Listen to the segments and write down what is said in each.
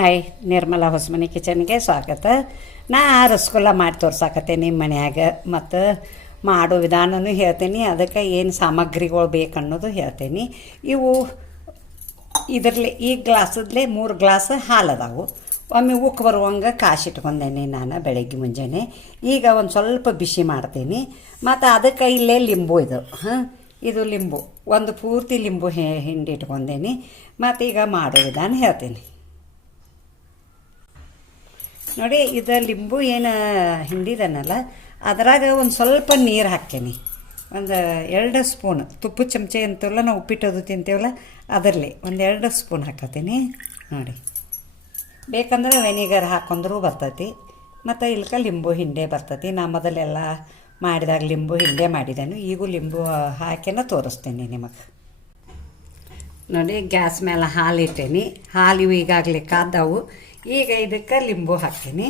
Hi Nirmala Hosamani ಕಿಚನ್ಗೆ ಸ್ವಾಗತ. ನಾ ರಸಗುಲ್ಲ ಮಾಡಿ ತೋರ್ಸಾಕತ್ತೆ ನಿಮ್ಮ ಮನ್ಯಾಗ, ಮತ್ತು ಮಾಡೋ ವಿಧಾನನೂ ಹೇಳ್ತೀನಿ, ಅದಕ್ಕೆ ಏನು ಸಾಮಗ್ರಿಗಳು ಬೇಕು ಅನ್ನೋದು ಹೇಳ್ತೀನಿ. ಇವು ಇದರಲ್ಲಿ ಈ ಗ್ಲಾಸದ್ಲೆ ಮೂರು ಗ್ಲಾಸ್ ಹಾಲು ಅದಾವು. ಒಮ್ಮೆ ಉಕ್ಕು ಬರುವಂಗೆ ಕಾಸಿಟ್ಕೊಂಡೇನೆ ನಾನು ಬೆಳಗ್ಗೆ ಮುಂಜಾನೆ. ಈಗ ಒಂದು ಸ್ವಲ್ಪ ಬಿಸಿ ಮಾಡ್ತೀನಿ. ಮತ್ತು ಅದಕ್ಕೆ ಇಲ್ಲೇ ಲಿಂಬು ಇದು, ಹಾಂ? ಇದು ಲಿಂಬು, ಒಂದು ಪೂರ್ತಿ ಲಿಂಬು ಹಿಂಡಿ ಇಟ್ಕೊಂಡೇನಿ. ಮತ್ತು ಈಗ ಮಾಡೋ ವಿಧಾನ ಹೇಳ್ತೀನಿ. ನೋಡಿ, ಇದು ಲಿಂಬು ಏನು ಹಿಂಡಿದನಲ್ಲ, ಅದರಾಗ ಒಂದು ಸ್ವಲ್ಪ ನೀರು ಹಾಕ್ತೇನೆ. ಒಂದು ಎರಡು ಸ್ಪೂನ್, ತುಪ್ಪು ಚಮಚೆ ಅಂತೀವಲ್ಲ ನಾವು ಉಪ್ಪಿಟ್ಟದು ತಿಂತೀವಲ್ಲ, ಅದರಲ್ಲಿ ಒಂದು ಎರಡು ಸ್ಪೂನ್ ಹಾಕತ್ತೀನಿ ನೋಡಿ, ಬೇಕಂದ್ರೆ ವೆನಿಗರ್ ಹಾಕೊಂಡ್ರೂ ಬರ್ತೈತಿ, ಮತ್ತು ಇಲ್ಕ ಲಿಂಬು ಹಿಂಡೆ ಬರ್ತೈತಿ. ನಾ ಮೊದಲೆಲ್ಲ ಮಾಡಿದಾಗ ಲಿಂಬು ಹಿಂಡೆ ಮಾಡಿದ್ದೇನೆ ಈಗೂ ಲಿಂಬು ಹಾಕಿನ ತೋರಿಸ್ತೀನಿ ನಿಮಗೆ. ನೋಡಿ, ಗ್ಯಾಸ್ ಮೇಲೆ ಹಾಲು ಇಟ್ಟೇನಿ. ಹಾಲು ಈಗಾಗಲೇ ಕಾದವು. ಈಗ ಇದಕ್ಕೆ ಲಿಂಬು ಹಾಕ್ತೀನಿ.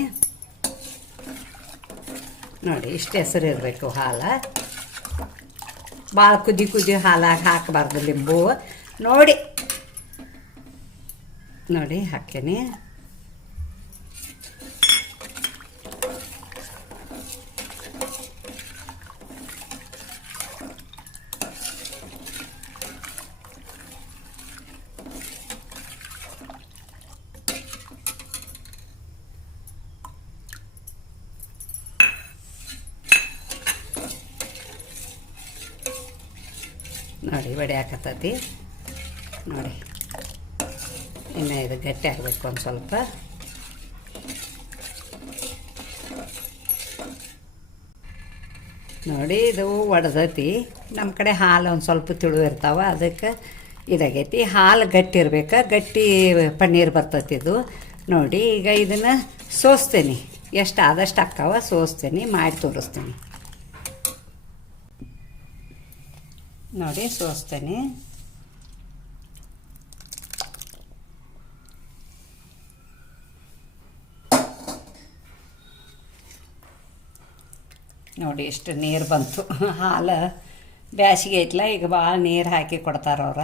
ನೋಡಿ, ಇಷ್ಟು ಹೆಸರು ಇರಬೇಕು ಹಾಲು. ಭಾಳ ಕುದಿ ಕುದಿ ಹಾಲಾಗಿ ಹಾಕಬಾರ್ದು ಲಿಂಬು. ನೋಡಿ. ನೋಡಿ ಹಾಕ್ತೀನಿ ನೋಡಿ, ವಡೆ ಹಾಕತ್ತತಿ. ನೋಡಿ, ಇನ್ನು ಇದು ಗಟ್ಟಿ ಆಗಬೇಕು ಒಂದು ಸ್ವಲ್ಪ. ನೋಡಿ, ಇದು ಒಡ್ದತಿ. ನಮ್ಮ ಕಡೆ ಹಾಲು ಒಂದು ಸ್ವಲ್ಪ ತಿಳು ಇರ್ತಾವೆ, ಅದಕ್ಕೆ ಇದಾಗೈತಿ. ಹಾಲು ಗಟ್ಟಿ ಇರ್ಬೇಕು, ಗಟ್ಟಿ ಪನ್ನೀರ್ ಬರ್ತೈತಿ ಇದು. ನೋಡಿ, ಈಗ ಇದನ್ನು ಸೋಸ್ತೀನಿ. ಎಷ್ಟು ಆದಷ್ಟು ಅಕ್ಕಾವ, ಸೋಸ್ತೀನಿ, ಮಾಡಿ ತೋರಿಸ್ತೀನಿ. ನೋಡಿ, ಸೋಸ್ತೇನೆ. ನೋಡಿ, ಎಷ್ಟು ನೀರು ಬಂತು. ಹಾಲು ಬ್ಯಾಸಿಗೆ ಐತಲ್ಲ ಈಗ ಭಾಳ ನೀರು ಹಾಕಿ ಕೊಡ್ತಾರ ಅವ್ರ.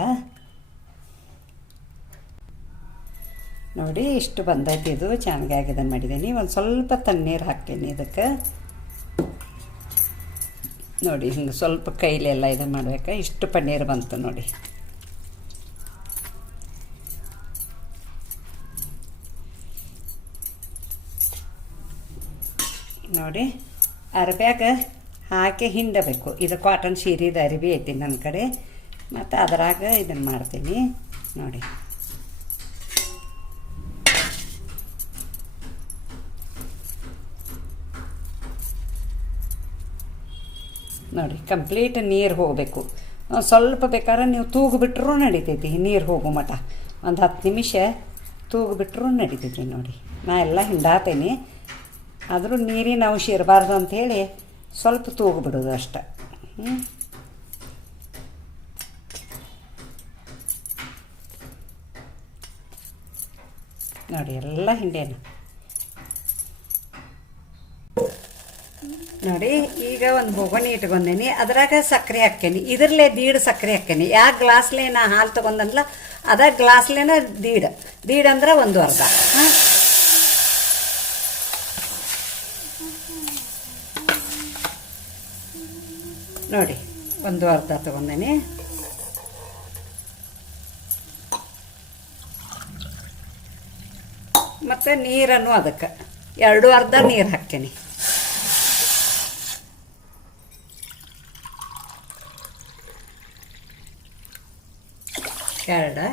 ನೋಡಿ, ಇಷ್ಟು ಬಂದೈತಿ ಇದು. ಚೆನ್ನಾಗಿ ಇದನ್ನು ಮಾಡಿದ್ದೀನಿ ಒಂದು ಸ್ವಲ್ಪ ತಣ್ಣೀರು ಹಾಕ್ತೀನಿ ಇದಕ್ಕೆ. ನೋಡಿ, ಹಿಂಗೆ ಸ್ವಲ್ಪ ಕೈಲೆಲ್ಲ ಇದು ಮಾಡಬೇಕಾ? ಇಷ್ಟು ಪನ್ನೀರ್ ಬಂತು ನೋಡಿ. ನೋಡಿ, ಅರಬ್ಯಾಗ ಹಾಕಿ ಹಿಂಡಬೇಕು. ಇದು ಕಾಟನ್ ಸೀರೆದು ಅರಿವಿ ಐತಿ ನನ್ನ ಕಡೆ. ಮತ್ತು ಅದರಾಗ ಇದನ್ನು ಮಾಡ್ತೀನಿ. ನೋಡಿ. ನೋಡಿ ಕಂಪ್ಲೀಟ್ ನೀರು ಹೋಗಬೇಕು. ಸ್ವಲ್ಪ ಬೇಕಾದ್ರೆ ನೀವು ತೂಗು ಬಿಟ್ಟರೂ ನಡಿತೈತಿ, ನೀರು ಹೋಗೋ ಮಟ ಒಂದು ಹತ್ತು ನಿಮಿಷ ತೂಗು ಬಿಟ್ಟರೂ ನಡಿತೈತಿ ನೋಡಿ. ನಾ ಎಲ್ಲ ಹಿಂಡಾತೇನೆ. ಆದರೂ ನೀರಿನ ಅಂಶ ಇರಬಾರ್ದು ಅಂಥೇಳಿ ಸ್ವಲ್ಪ ತೂಗುಬಿಡೋದು ಅಷ್ಟೆ. ಹ್ಞೂ ನೋಡಿ, ಎಲ್ಲ ಹಿಂಡೇನು. ನೋಡಿ, ಈಗ ಒಂದು ಬೊಗಣಿ ಇಟ್ಕೊಂಡೇನಿ. ಅದ್ರಾಗ ಸಕ್ಕರೆ ಹಾಕ್ಕೇನಿ ಇದ್ರಲ್ಲೇ ದೀಡ್ ಸಕ್ಕರೆ ಹಾಕ್ಕೇನಿ ಯಾವ ಗ್ಲಾಸ್ಲೇ ನಾ ಹಾಲು ತೊಗೊಂಡಂದ್ಲ, ಅದ ಗ್ಲಾಸ್ಲೇನ ದೀಡ್. ದೀಡ್ ಅಂದ್ರೆ ಒಂದು ಅರ್ಧ. ಹಾಂ? ನೋಡಿ, ಒಂದು ಅರ್ಧ ತೊಗೊಂಡೇನಿ. ಮತ್ತು ನೀರನ್ನು ಅದಕ್ಕೆ. ಎರಡು ಅರ್ಧ ನೀರು ಹಾಕ್ತೇನೆ. ಎರಡು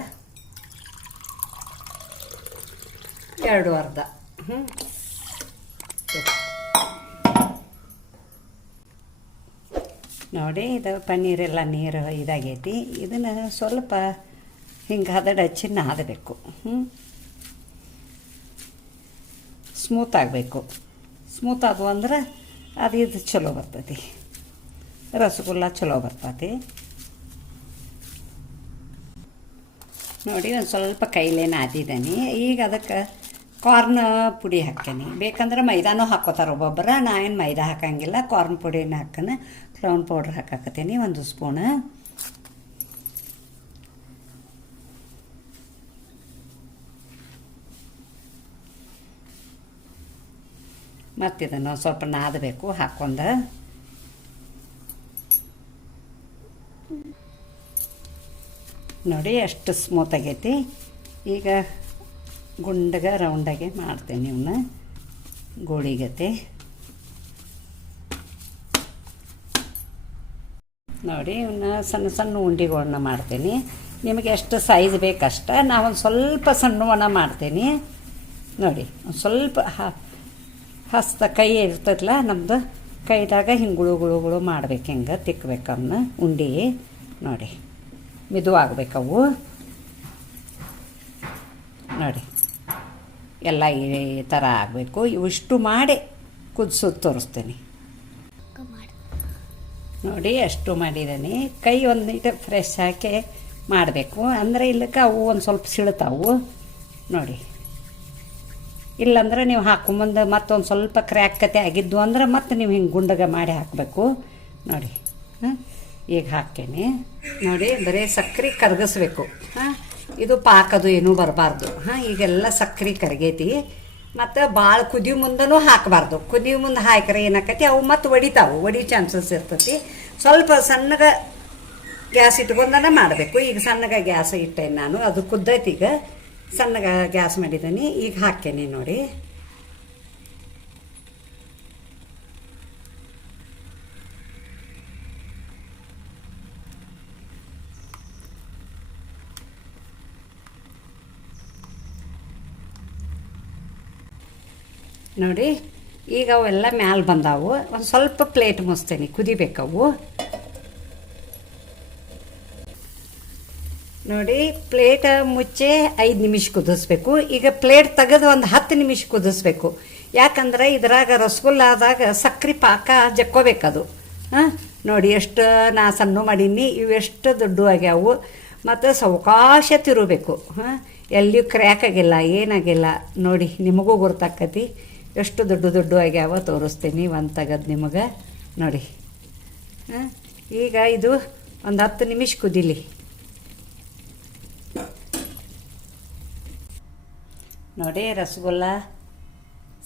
ಎರಡು ಅರ್ಧ. ಹ್ಞೂ ನೋಡಿ, ಇದು ಪನ್ನೀರೆಲ್ಲ ನೀರು ಇದಾಗೈತಿ. ಇದನ್ನು ಸ್ವಲ್ಪ ಹಿಂಗೆ ಹದಡ ಚಿನ್ನ ಹ್ಞೂ ಸ್ಮೂತ್ ಆಗಬೇಕು. ಸ್ಮೂತ್ ಆದವು ಅಂದ್ರೆ ಅದು ಇದು ಚಲೋ ಬರ್ತೈತಿ. ರಸಗುಲ್ಲ ಚಲೋ ಬರ್ತೈತಿ. ನೋಡಿ, ಒಂದು ಸ್ವಲ್ಪ ಕೈಲೇ ನಾದಿದ್ದೀನಿ ಈಗ ಅದಕ್ಕೆ ಕಾರ್ನ್ ಪುಡಿ ಹಾಕ್ತೀನಿ. ಬೇಕಂದ್ರೆ ಮೈದಾನೂ ಹಾಕೋತಾರೆ ಒಬ್ಬೊಬ್ಬರ ನಾ ಏನು ಮೈದಾ ಹಾಕಂಗಿಲ್ಲ. ಕಾರ್ನ್ ಪುಡಿನ ಹಾಕೋಣ ಫ್ರೌನ್ ಪೌಡ್ರ್ ಹಾಕಾಕತ್ತೀನಿ, ಒಂದು ಸ್ಪೂನ್ ಮತ್ತಿದನ್ನು ಸ್ವಲ್ಪ ನಾದಬೇಕು, ಹಾಕ್ಕೊಂಡು. ನೋಡಿ, ಎಷ್ಟು ಸ್ಮೂತ್ ಆಗೈತಿ. ಈಗ ಗುಂಡಗ ರೌಂಡಾಗೆ ಮಾಡ್ತೀನಿ ಇವನ್ನ ಗೋಳಿಗತೆ ನೋಡಿ ಇವನ್ನ ಸಣ್ಣ ಸಣ್ಣ ಉಂಡಿಗಳನ್ನ ಮಾಡ್ತೀನಿ. ನಿಮಗೆ ಎಷ್ಟು ಸೈಜ್ ಬೇಕಷ್ಟ, ನಾವೊಂದು ಸ್ವಲ್ಪ ಸಣ್ಣವನ್ನ ಮಾಡ್ತೀನಿ. ನೋಡಿ, ಒಂದು ಸ್ವಲ್ಪ ಹಸ್ತ ಕೈ ಇರ್ತದಲ್ಲ ನಮ್ಮದು ಕೈದಾಗ ಹಿಂಗೆ ಗುಳು ಗುಳು ಗುಳು ಮಾಡ್ಬೇಕು ಹಿಂಗೆ ತಿಕ್ಬೇಕು ಅವನ್ನ ಉಂಡೆ. ನೋಡಿ. ಮಿದುವಾಗಬೇಕವು. ನೋಡಿ, ಎಲ್ಲ ಈ ಥರ ಆಗಬೇಕು. ಇವಿಷ್ಟು ಮಾಡಿ ಕುದಿಸೋದು ತೋರಿಸ್ತೀನಿ. ನೋಡಿ, ಅಷ್ಟು ಮಾಡಿದ್ದೀನಿ. ಕೈ ಒಂದು ನೀಟ ಫ್ರೆಶ್ ಹಾಕಿ ಮಾಡಬೇಕು. ಅಂದರೆ ಇಲ್ಲಕ್ಕೆ ಅವು ಒಂದು ಸ್ವಲ್ಪ ಸಿಳ್ತಾವು. ನೋಡಿ. ಇಲ್ಲಂದ್ರೆ ನೀವು ಹಾಕೊಂಬಂದು ಮತ್ತೊಂದು ಸ್ವಲ್ಪ ಕ್ರ್ಯಾಕ್ ಕತೆ ಆಗಿದ್ದು ಅಂದ್ರೆ ಮತ್ತೆ ನೀವು ಹಿಂಗೆ ಗುಂಡಗ ಮಾಡಿ ಹಾಕಬೇಕು. ನೋಡಿ ಹಾಂ ಈಗ ಹಾಕ್ತೇನೆ. ನೋಡಿ, ಬರೀ ಸಕ್ಕರೆ ಕರಗಿಸ್ಬೇಕು. ಹಾಂ, ಇದು ಪಾಕದು ಏನೂ ಬರಬಾರ್ದು. ಹಾಂ, ಈಗೆಲ್ಲ ಸಕ್ಕರೆ ಕರಗೈತಿ. ಮತ್ತು ಭಾಳ ಕುದಿ ಮುಂದನೂ ಹಾಕಬಾರ್ದು. ಕುದಿ ಮುಂದೆ ಹಾಕ್ರೆ ಏನಾಕತಿ? ಅವು ಮತ್ತು ಒಡಿತಾವು. ಒಡಿ ಚಾನ್ಸಸ್ ಇರ್ತತಿ. ಸ್ವಲ್ಪ ಸಣ್ಣಗೆ ಗ್ಯಾಸ್ ಇಟ್ಕೊಂಡನ ಮಾಡಬೇಕು. ಈಗ ಸಣ್ಣಗೆ ಗ್ಯಾಸ್ ಇಟ್ಟೇನೆ ನಾನು. ಅದು ಕುದ್ದೈತಿ ಈಗ. ಸಣ್ಣಗೆ ಗ್ಯಾಸ್ ಮಾಡಿದ್ದೀನಿ ಈಗ ಹಾಕ್ತೇನೆ ನೋಡಿ. ನೋಡಿ, ಈಗ ಅವೆಲ್ಲ ಮ್ಯಾಲ ಬಂದಾವು. ಒಂದು ಸ್ವಲ್ಪ ಪ್ಲೇಟ್ ಮುಚ್ತೇನೆ ಕುದಿಬೇಕವು ನೋಡಿ, ಪ್ಲೇಟ್ ಮುಚ್ಚೆ ಐದು ನಿಮಿಷ ಕುದಿಸ್ಬೇಕು. ಈಗ ಪ್ಲೇಟ್ ತೆಗೆದು ಒಂದು ಹತ್ತು ನಿಮಿಷ ಕುದಿಸ್ಬೇಕು. ಯಾಕಂದ್ರೆ ಇದ್ರಾಗ ರಸಗುಲ್ಲಾದಾಗ ಸಕ್ಕರೆ ಪಾಕ ಜಕ್ಕೋಬೇಕದು. ಹಾಂ? ನೋಡಿ, ಎಷ್ಟು ನಾ ಸಣ್ಣ ಮಾಡೀನಿ ಇವೆಷ್ಟು ದೊಡ್ಡ ಆಗ್ಯಾವು. ಮತ್ತು ಸಾವಕಾಶ ತಿರುಬೇಕು ಹಾಂ? ಎಲ್ಲಿಯೂ ಕ್ರ್ಯಾಕ್ ಆಗಿಲ್ಲ, ಏನಾಗಿಲ್ಲ. ನೋಡಿ, ನಿಮಗೂ ಗೊತ್ತಾಕತಿ ಎಷ್ಟು ದೊಡ್ಡ ದೊಡ್ಡ ಆಗ್ಯಾವ ತೋರಿಸ್ತೀನಿ ಒಂದು ತೆಗೆದು ನಿಮಗೆ. ನೋಡಿ. ಈಗ ಇದು ಒಂದು ಹತ್ತು ನಿಮಿಷ ಕುದಿಲಿ. ನೋಡಿ, ರಸಗುಲ್ಲ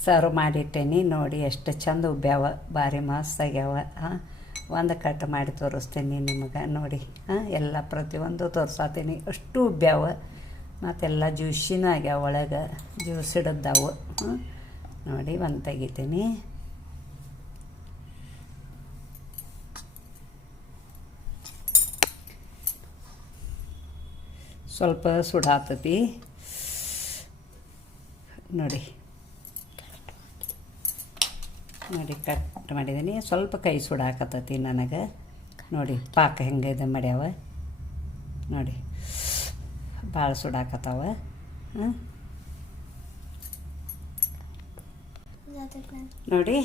ಸರ್ವ್ ಮಾಡಿಟ್ಟೇನಿ. ನೋಡಿ, ಎಷ್ಟು ಚಂದ ಉಬ್ಬ್ಯಾವ ಭಾರಿ ಮಸ್ತಾಗ್ಯಾವ. ಹಾಂ, ಒಂದು ಕಟ್ ಮಾಡಿ ತೋರಿಸ್ತೀನಿ ನಿಮಗೆ. ನೋಡಿ, ಹಾಂ, ಎಲ್ಲ ಪ್ರತಿಯೊಂದು ತೋರಿಸತ್ತೀನಿ ಅಷ್ಟು ಉಬ್ಬ್ಯಾವ ಮತ್ತೆಲ್ಲ ಜ್ಯೂಸಿನೂ ಆಗ್ಯಾವ ಒಳಗೆ. ಜ್ಯೂಸ್ ಹಿಡಿದಾವು. ಹಾಂ. ನೋಡಿ ಒಂದು ತೆಗಿತೀನಿ. ಸ್ವಲ್ಪ ಸುಡಾತತಿ. ನೋಡಿ. ನೋಡಿ ಕಟ್ ಮಾಡಿದ್ದೀನಿ ಸ್ವಲ್ಪ ಕೈ ಸುಡಾಕತ್ತತಿ ನನಗೆ. ನೋಡಿ, ಪಾಕ ಹೆಂಗೆ ಇದು ಮಾಡ್ಯಾವ. ನೋಡಿ ಭಾಳ ಸುಡಾಕತ್ತಾವ. ಹಾಂ ನೋಡಿ,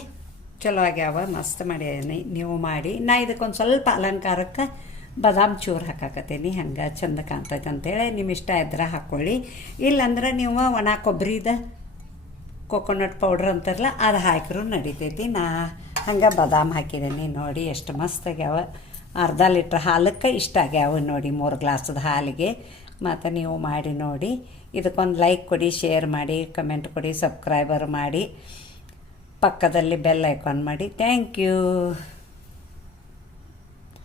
ಚಲೋ ಆಗ್ಯಾವ, ಮಸ್ತ್ ಮಾಡ್ಯಾನಿ ನೀವು ಮಾಡಿ. ನಾ ಇದಕ್ಕೊಂದು ಸ್ವಲ್ಪ ಅಲಂಕಾರಕ್ಕೆ ಬಾದಾಮ್ ಚೂರು ಹಾಕಾಕತ್ತೀನಿ, ಹಂಗೆ ಚಂದ ಕಾಣ್ತೈತೆ ಅಂತೇಳಿ. ನಿಮ್ಮ ಇಷ್ಟ ಇದ್ರೆ ಹಾಕ್ಕೊಳ್ಳಿ ಇಲ್ಲಂದ್ರೆ ನೀವು ಒಣ ಕೊಬ್ಬರಿದ ಕೊಕೊನಟ್ ಪೌಡ್ರ್ ಅಂತಾರಲ್ಲ, ಅದು ಹಾಕಿರು ನಡಿತೈತಿ. ನಾ ಹಂಗೆ ಬಾದಾಮ್ ಹಾಕಿದ್ದೀನಿ ನೋಡಿ, ಎಷ್ಟು ಮಸ್ತ್ ಆಗ್ಯಾವ. ಅರ್ಧ ಲೀಟ್ರ್ ಹಾಲಕ್ಕೆ ಇಷ್ಟ ಆಗ್ಯಾವ ನೋಡಿ, ಮೂರು ಗ್ಲಾಸದ ಹಾಲಿಗೆ. ಮತ್ತು ನೀವು ಮಾಡಿ ನೋಡಿ. ಇದಕ್ಕೊಂದು ಲೈಕ್ ಕೊಡಿ ಶೇರ್ ಮಾಡಿ ಕಮೆಂಟ್ ಕೊಡಿ ಸಬ್ಸ್ಕ್ರೈಬರ್ ಮಾಡಿ. ಪಕ್ಕದಲ್ಲಿ ಬೆಲ್ ಐಕಾನ್ ಮಾಡಿ. Thank you.